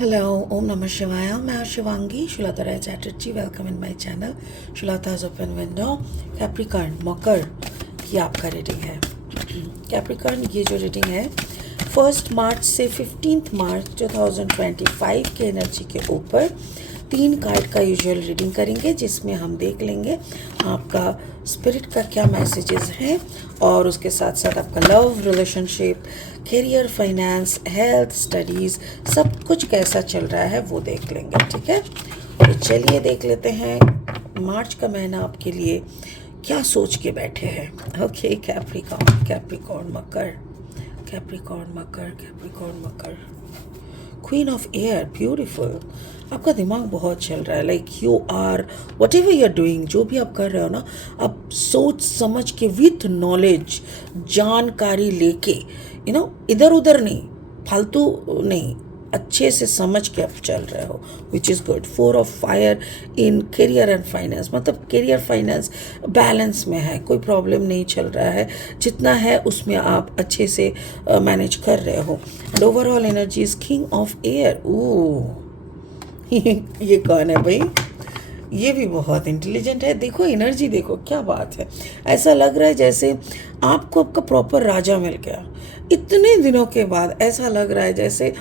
Hello, Om Namah Shivaya. मैं Shivangi Shulata Rai Chatterjee. Welcome in my channel Shulata's open window. Capricorn मकर की आपका रीडिंग है. कैप्रिकॉर्न ये जो रीडिंग है 1 मार्च से 15 मार्च 2025 के एनर्जी के ऊपर 3 कार्ड का यूजुअल रीडिंग करेंगे, जिसमें हम देख लेंगे आपका स्पिरिट का क्या मैसेजेस हैं और उसके साथ साथ आपका love, relationship, career, finance, health, studies सब कुछ कैसा चल रहा है वो देख लेंगे. ठीक है, तो चलिए देख लेते हैं मार्च का महीना आपके लिए क्या सोच के बैठे हैं. Okay, Capricorn, Capricorn Makar, Capricorn Makar, Capricorn Makar. Queen of air, beautiful. आपका दिमाग बहुत चल रहा है. Like you are whatever you are doing, जो भी आप कर रहे हो ना, आप सोच समझ के विथ नॉलेज, जानकारी लेके, इधर उधर नहीं, फालतू नहीं, अच्छे से समझ के आप चल रहे हो, which is good. 4 of fire in career and finance, मतलब करियर फाइनेंस बैलेंस में है, कोई प्रॉब्लम नहीं चल रहा है, जितना है उसमें आप अच्छे से मैनेज कर रहे हो. And overall energy is king of air. ये कौन है भाई? ये भी बहुत इंटेलिजेंट है. देखो एनर्जी, देखो क्या बात है. ऐसा लग रहा है जैसे आपको आपका प्रॉपर राजा मिल गया इतने दिनों के बाद. ऐसा लग रहा है जैसे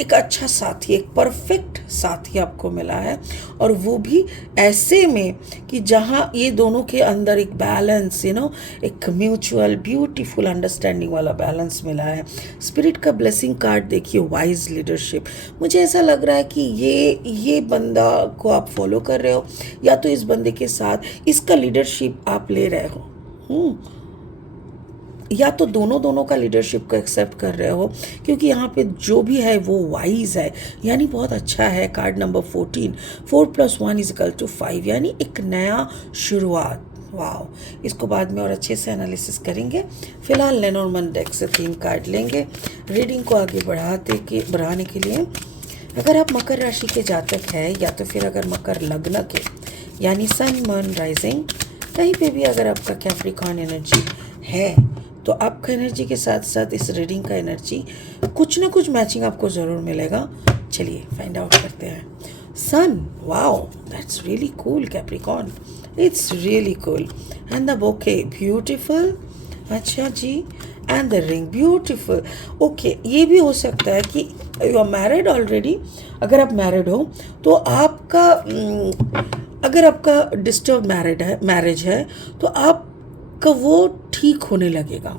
एक अच्छा साथी, एक परफेक्ट साथी आपको मिला है, और वो भी ऐसे में कि जहाँ ये दोनों के अंदर एक बैलेंस, एक म्यूचुअल ब्यूटीफुल अंडरस्टैंडिंग वाला बैलेंस मिला है. स्पिरिट का ब्लेसिंग कार्ड देखिए, वाइज लीडरशिप. मुझे ऐसा लग रहा है कि ये बंदा को आप फॉलो कर रहे हो, या तो इस बंदे के साथ इसका लीडरशिप आप ले रहे हो, या तो दोनों का लीडरशिप को एक्सेप्ट कर रहे हो, क्योंकि यहाँ पे जो भी है वो वाइज है, यानी बहुत अच्छा है. कार्ड नंबर 14, 4 + 1 = 5, यानी एक नया शुरुआत. वाह, इसको बाद में और अच्छे से एनालिसिस करेंगे. फिलहाल लेनोर्मन डेक से 3 कार्ड लेंगे रीडिंग को आगे बढ़ाने के लिए. अगर आप मकर राशि के जातक हैं, या तो फिर अगर मकर लग्न के, यानी सन, मून, राइजिंग, कहीं पे भी अगर आपका कैप्रिकॉर्न एनर्जी है, तो आपका एनर्जी के साथ साथ इस रीडिंग का एनर्जी कुछ ना कुछ मैचिंग आपको ज़रूर मिलेगा. चलिए फाइंड आउट करते हैं. Sun, wow, that's really cool Capricorn, it's really cool. And the bouquet, beautiful. अच्छा जी. And the ring, beautiful. Okay, ये भी हो सकता है कि यू आर मैरिड ऑलरेडी. अगर आप मैरिड हो तो आपका अगर आपका डिस्टर्ब मैरिज है तो आपका वो ठीक होने लगेगा,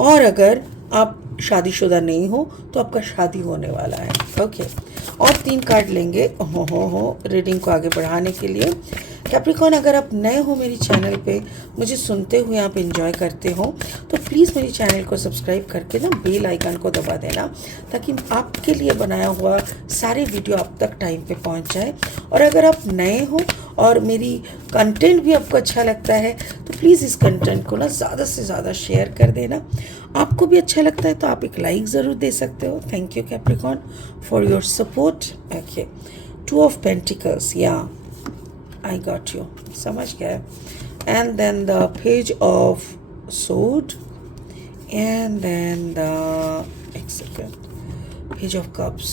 और अगर आप शादीशुदा नहीं हो तो आपका शादी होने वाला है. ओके, और 3 कार्ड लेंगे हो रीडिंग को आगे बढ़ाने के लिए. कैप्रिकॉर्न, अगर आप नए हो मेरी चैनल पे, मुझे सुनते हुए आप एंजॉय करते हो, तो प्लीज़ मेरी चैनल को सब्सक्राइब करके ना बेल आइकन को दबा देना, ताकि आपके लिए बनाया हुआ सारे वीडियो आप तक टाइम पे पहुंच जाए. और अगर आप नए हो और मेरी कंटेंट भी आपको अच्छा लगता है, तो प्लीज़ इस कंटेंट को ना ज़्यादा से ज़्यादा शेयर कर देना. आपको भी अच्छा लगता है तो आप एक लाइक ज़रूर दे सकते हो. Thank you Capricorn for your support. Okay, 2 of pentacles, या I got you, समझ गया. And then the page of sword, and then the एक second, page of cups.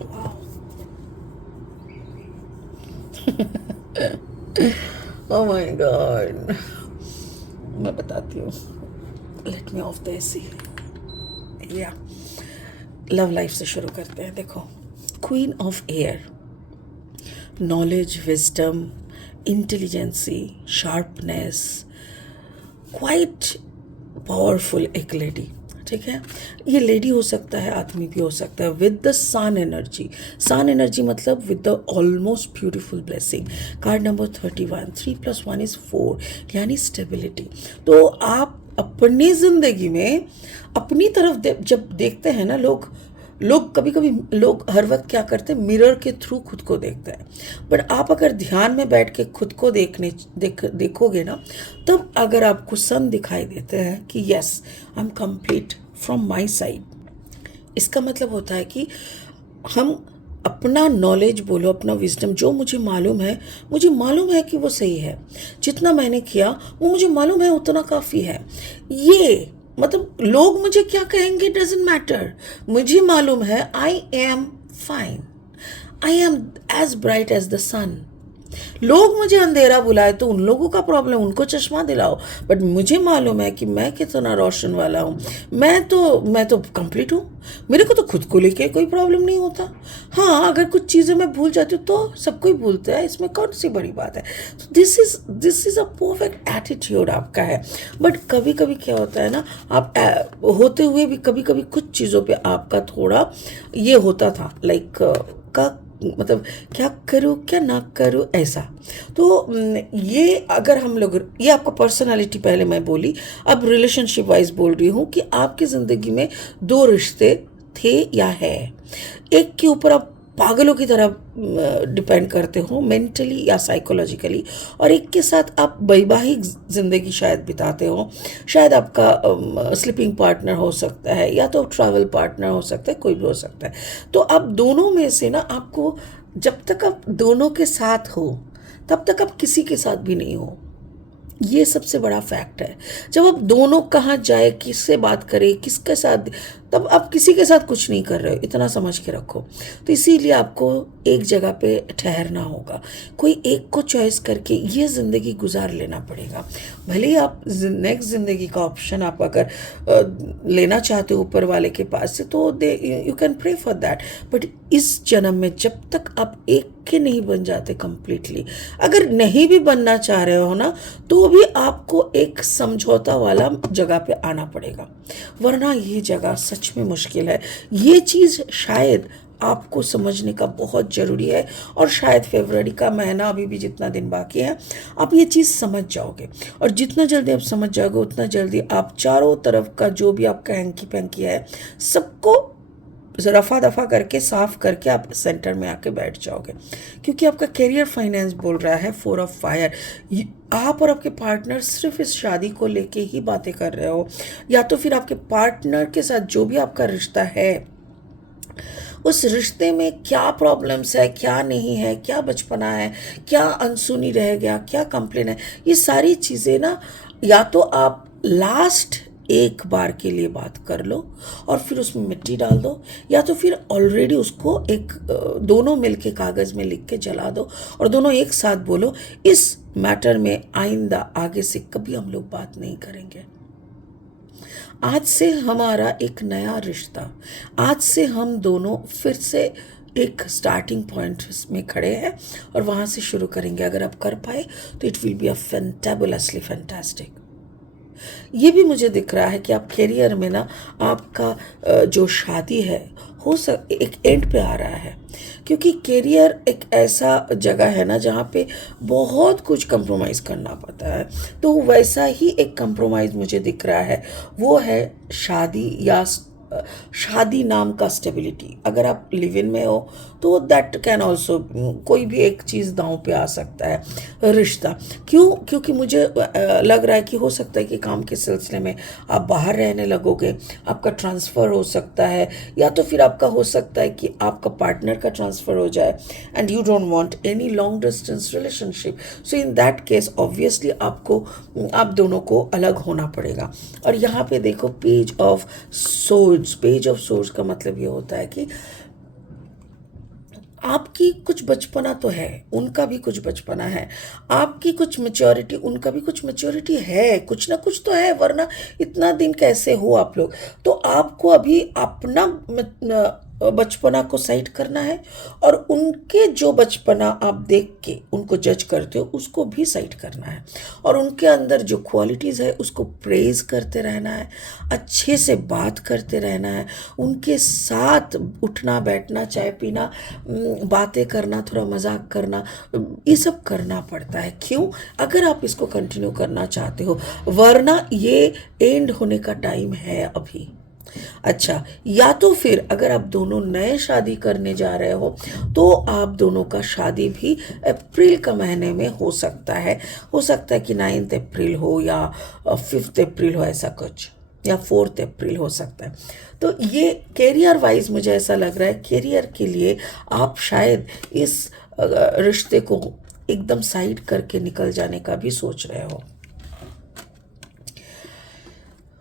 Wow. Oh my god. मैं बताती हूँ. Let me off the AC. Yeah. Love life से शुरू करते हैं. देखो, queen of air, knowledge, wisdom, intelligency, sharpness, quite powerful एक लेडी. ठीक है, ये लेडी हो सकता है, आदमी भी हो सकता है. With the sun energy, sun energy मतलब with the almost beautiful blessing. Card number 31, 3 + 1 = 4, यानी स्टेबिलिटी. तो आप अपनी ज़िंदगी में अपनी तरफ जब देखते हैं ना, लोग कभी कभी हर वक्त क्या करते हैं, मिरर के थ्रू खुद को देखते हैं. बट आप अगर ध्यान में बैठ के खुद को देखोगे ना, तब अगर आपको सन दिखाई देते हैं कि yes, I am complete from my side, इसका मतलब होता है कि हम अपना नॉलेज बोलो, अपना विजडम, जो मुझे मालूम है कि वो सही है. जितना मैंने किया वो मुझे मालूम है उतना काफ़ी है. ये मतलब लोग मुझे क्या कहेंगे डजेंट मैटर, मुझे मालूम है I am fine, I am as bright as the sun. लोग मुझे अंधेरा बुलाए तो उन लोगों का प्रॉब्लम, उनको चश्मा दिलाओ, बट मुझे मालूम है कि मैं कितना रोशन वाला हूँ। मैं तो कंप्लीट हूँ, मेरे को तो खुद को लेके कोई प्रॉब्लम नहीं होता। हाँ, अगर कुछ चीज़ें मैं भूल जाती हूँ तो सब कोई भूलता है, इसमें कौन सी बड़ी बात है। तो this is a perfect attitude आपका है। बट कभी कभी क्या होता है ना, आप होते हुए भी कभी कभी कुछ चीज़ों पे आपका थोड़ा ये होता था, लाइक का मतलब क्या करूँ क्या ना करूँ ऐसा। तो ये अगर हम लोग, ये आपका पर्सनालिटी पहले मैं बोली, अब रिलेशनशिप वाइज बोल रही हूँ कि आपकी ज़िंदगी में दो रिश्ते थे या है। एक के ऊपर आप पागलों की तरह डिपेंड करते हो मेंटली या साइकोलॉजिकली, और एक के साथ आप वैवाहिक ज़िंदगी शायद बिताते हो। शायद आपका स्लीपिंग पार्टनर हो सकता है या तो ट्रैवल पार्टनर हो सकता है, कोई भी हो सकता है। तो आप दोनों में से ना, आपको जब तक आप दोनों के साथ हो तब तक आप किसी के साथ भी नहीं हो। ये सबसे बड़ा फैक्ट है। जब आप दोनों कहाँ जाए, किससे बात करें, किसके साथ, तब आप किसी के साथ कुछ नहीं कर रहे हो, इतना समझ के रखो। तो इसीलिए आपको एक जगह पे ठहरना होगा, कोई एक को चॉइस करके ये ज़िंदगी गुजार लेना पड़ेगा। भले ही आप नेक्स्ट ज़िंदगी का ऑप्शन आप अगर लेना चाहते हो ऊपर वाले के पास से, तो they you can pray for that. But इस जन्म में जब तक आप एक के नहीं बन जाते कंप्लीटली, अगर नहीं भी बनना चाह रहे हो ना, तो भी आपको एक समझौता वाला जगह पे आना पड़ेगा, वरना ये जगह सच में मुश्किल है। ये चीज़ शायद आपको समझने का बहुत ज़रूरी है, और शायद फरवरी का महीना अभी भी जितना दिन बाकी है, आप ये चीज़ समझ जाओगे। और जितना जल्दी आप समझ जाओगे उतना जल्दी आप चारों तरफ का जो भी आपका हैंकी पैंकी है सबको रफा दफा करके साफ करके आप सेंटर में आके बैठ जाओगे। क्योंकि आपका करियर फाइनेंस बोल रहा है 4 ऑफ फायर। आप और आपके पार्टनर सिर्फ इस शादी को लेके ही बातें कर रहे हो, या तो फिर आपके पार्टनर के साथ जो भी आपका रिश्ता है, उस रिश्ते में क्या प्रॉब्लम्स है, क्या नहीं है, क्या बचपना है, क्या अनसुनी रह गया, क्या कंप्लेन है, ये सारी चीज़ें ना, या तो आप लास्ट एक बार के लिए बात कर लो और फिर उसमें मिट्टी डाल दो, या तो फिर ऑलरेडी उसको एक दोनों मिलके कागज़ में लिख के जला दो, और दोनों एक साथ बोलो इस मैटर में आइंदा आगे से कभी हम लोग बात नहीं करेंगे। आज से हमारा एक नया रिश्ता, आज से हम दोनों फिर से एक स्टार्टिंग पॉइंट में खड़े हैं और वहाँ से शुरू करेंगे। अगर आप कर पाए तो it will be a fantabulously fantastic. ये भी मुझे दिख रहा है कि आप करियर में ना, आपका जो शादी है हो एक एंड पे आ रहा है, क्योंकि करियर एक ऐसा जगह है ना जहाँ पे बहुत कुछ कंप्रोमाइज़ करना पड़ता है। तो वैसा ही एक कंप्रोमाइज़ मुझे दिख रहा है, वो है शादी, या शादी नाम का स्टेबिलिटी। अगर आप लिव इन में हो तो दैट कैन ऑल्सो, कोई भी एक चीज़ दांव पे आ सकता है रिश्ता। क्यों? क्योंकि मुझे लग रहा है कि हो सकता है कि काम के सिलसिले में आप बाहर रहने लगोगे, आपका ट्रांसफ़र हो सकता है, या तो फिर आपका हो सकता है कि आपका पार्टनर का ट्रांसफ़र हो जाए, and you don't want any long distance relationship. So in that case obviously आपको, आप दोनों को अलग होना पड़ेगा। और यहाँ पे देखो page of swords, page of swords का मतलब ये होता है कि आपकी कुछ बचपना तो है, उनका भी कुछ बचपना है, आपकी कुछ मैच्योरिटी, उनका भी कुछ मैच्योरिटी है, कुछ ना कुछ तो है, वरना इतना दिन कैसे हो आप लोग। तो आपको अभी अपना बचपना को साइड करना है, और उनके जो बचपना आप देख के उनको जज करते हो उसको भी साइड करना है, और उनके अंदर जो क्वालिटीज़ है उसको प्रेज़ करते रहना है, अच्छे से बात करते रहना है, उनके साथ उठना बैठना, चाय पीना, बातें करना, थोड़ा मजाक करना, ये सब करना पड़ता है। क्यों? अगर आप इसको कंटिन्यू करना चाहते हो, वरना ये एंड होने का टाइम है अभी। अच्छा, या तो फिर अगर आप दोनों नए शादी करने जा रहे हो तो आप दोनों का शादी भी अप्रैल का महीने में हो सकता है। हो सकता है कि 9 अप्रैल हो या 5 अप्रैल हो, ऐसा कुछ, या 4 अप्रैल हो सकता है। तो ये कैरियर वाइज मुझे ऐसा लग रहा है, कैरियर के लिए आप शायद इस रिश्ते को एकदम साइड करके निकल जाने का भी सोच रहे हो।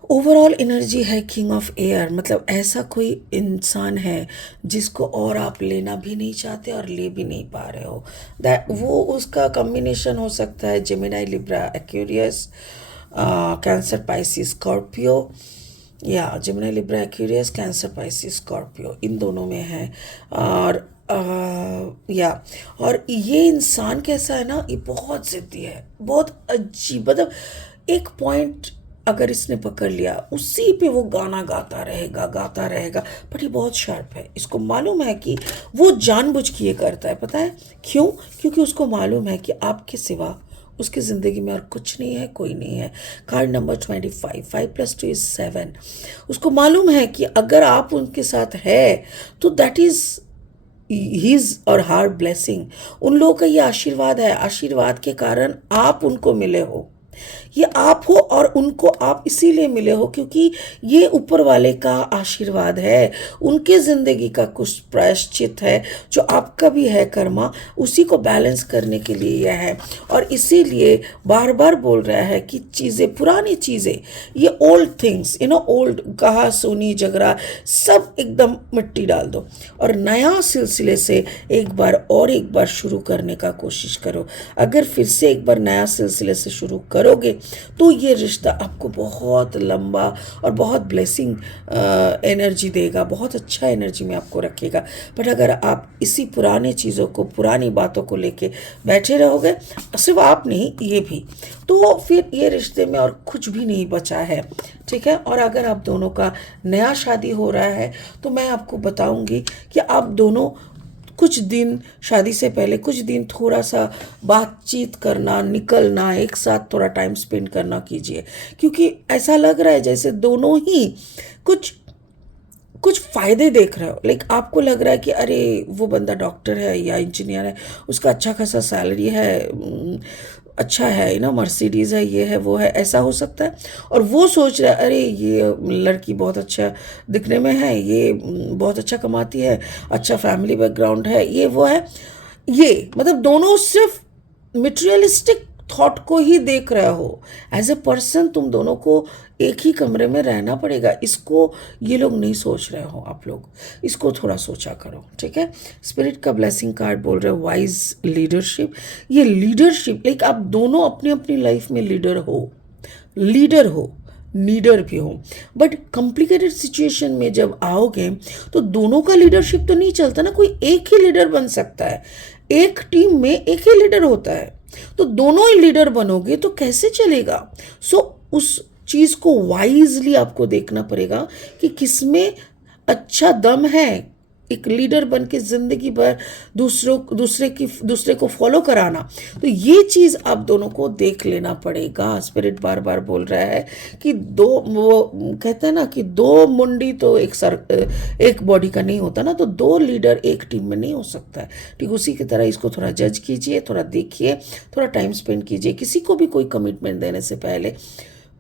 ओवरऑल एनर्जी है किंग ऑफ एयर, मतलब ऐसा कोई इंसान है जिसको और आप लेना भी नहीं चाहते और ले भी नहीं पा रहे हो। दैट वो उसका कॉम्बिनेशन हो सकता है Gemini, Libra, Aquarius, Cancer, Pisces, Scorpio, या Gemini, Libra, Aquarius, Cancer, Pisces, Scorpio, इन दोनों में है। और या और ये इंसान कैसा है ना, ये बहुत ज़िद्दी है, बहुत अजीब, मतलब एक पॉइंट अगर इसने पकड़ लिया उसी पे वो गाना गाता रहेगा गाता रहेगा। बट ये बहुत शार्प है, इसको मालूम है कि वो जानबूझ के ये करता है। पता है क्यों? क्योंकि उसको मालूम है कि आपके सिवा उसकी ज़िंदगी में और कुछ नहीं है, कोई नहीं है। Card number 25, 5+2 is 7। उसको मालूम है कि अगर आप उनके साथ है तो दैट इज़ हिज और हर ब्लेसिंग। उन लोगों का ये आशीर्वाद है, आशीर्वाद के कारण आप उनको मिले हो। ये आप हो और उनको आप इसीलिए मिले हो क्योंकि ये ऊपर वाले का आशीर्वाद है, उनके ज़िंदगी का कुछ प्रायश्चित है जो आपका भी है कर्मा, उसी को बैलेंस करने के लिए यह है। और इसीलिए बार बार बोल रहा है कि चीज़ें, पुरानी चीज़ें, ये ओल्ड थिंग्स, ओल्ड कहा सोनी जगरा सब एकदम मिट्टी डाल दो और नया सिलसिले से एक बार शुरू करने का कोशिश करो। अगर फिर से एक बार नया सिलसिले से शुरू करोगे तो ये रिश्ता आपको बहुत लंबा और बहुत ब्लेसिंग एनर्जी देगा, बहुत अच्छा एनर्जी में आपको रखेगा। बट अगर आप इसी पुराने चीज़ों को, पुरानी बातों को लेके बैठे रहोगे, सिर्फ आप नहीं ये भी, तो फिर ये रिश्ते में और कुछ भी नहीं बचा है। ठीक है। और अगर आप दोनों का नया शादी हो रहा है तो मैं आपको बताऊंगी कि आप दोनों कुछ दिन, शादी से पहले कुछ दिन थोड़ा सा बातचीत करना, निकलना, एक साथ थोड़ा टाइम स्पेंड करना कीजिए, क्योंकि ऐसा लग रहा है जैसे दोनों ही कुछ कुछ फ़ायदे देख रहे हो। लाइक आपको लग रहा है कि अरे वो बंदा डॉक्टर है या इंजीनियर है, उसका अच्छा खासा सैलरी है, अच्छा है, मर्सिडीज़ है, ये है वो है, ऐसा हो सकता है। और वो सोच रहा है अरे ये लड़की बहुत अच्छा दिखने में है, ये बहुत अच्छा कमाती है, अच्छा फैमिली बैकग्राउंड है, ये वो है। ये मतलब दोनों सिर्फ मटेरियलिस्टिक थॉट को ही देख रहे हो। एज ए पर्सन तुम दोनों को एक ही कमरे में रहना पड़ेगा, इसको ये लोग नहीं सोच रहे हो। आप लोग इसको थोड़ा सोचा करो। ठीक है। स्पिरिट का ब्लेसिंग कार्ड बोल रहे हो वाइज लीडरशिप। ये लीडरशिप, लाइक आप दोनों अपनी अपनी लाइफ में लीडर हो, लीडर भी हो। बट कॉम्प्लिकेटेड सिचुएशन में जब आओगे तो दोनों का लीडरशिप तो नहीं चलता ना, कोई एक ही लीडर बन सकता है। एक टीम में एक ही लीडर होता है, तो दोनों ही लीडर बनोगे तो कैसे चलेगा? उस चीज़ को वाइजली आपको देखना पड़ेगा कि किसमें अच्छा दम है। एक लीडर बन के ज़िंदगी भर दूसरे को फॉलो कराना, तो ये चीज़ आप दोनों को देख लेना पड़ेगा। स्पिरिट बार बार बोल रहा है कि वो कहते हैं ना कि दो मुंडी तो एक बॉडी का नहीं होता ना, तो दो लीडर एक टीम में नहीं हो सकता है। ठीक उसी की तरह इसको थोड़ा जज कीजिए, थोड़ा देखिए, थोड़ा टाइम स्पेंड कीजिए। किसी को भी कोई कमिटमेंट देने से पहले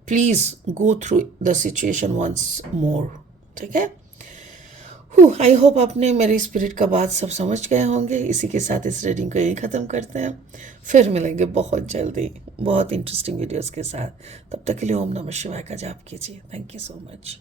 please go through the situation once more. ठीक है। आई होप आपने मेरी स्पिरिट का बात सब समझ गए होंगे। इसी के साथ इस रीडिंग को यहीं ख़त्म करते हैं। फिर मिलेंगे बहुत जल्दी बहुत इंटरेस्टिंग वीडियोस के साथ। तब तक के लिए ओम नमः शिवाय का जाप कीजिए। Thank you so much.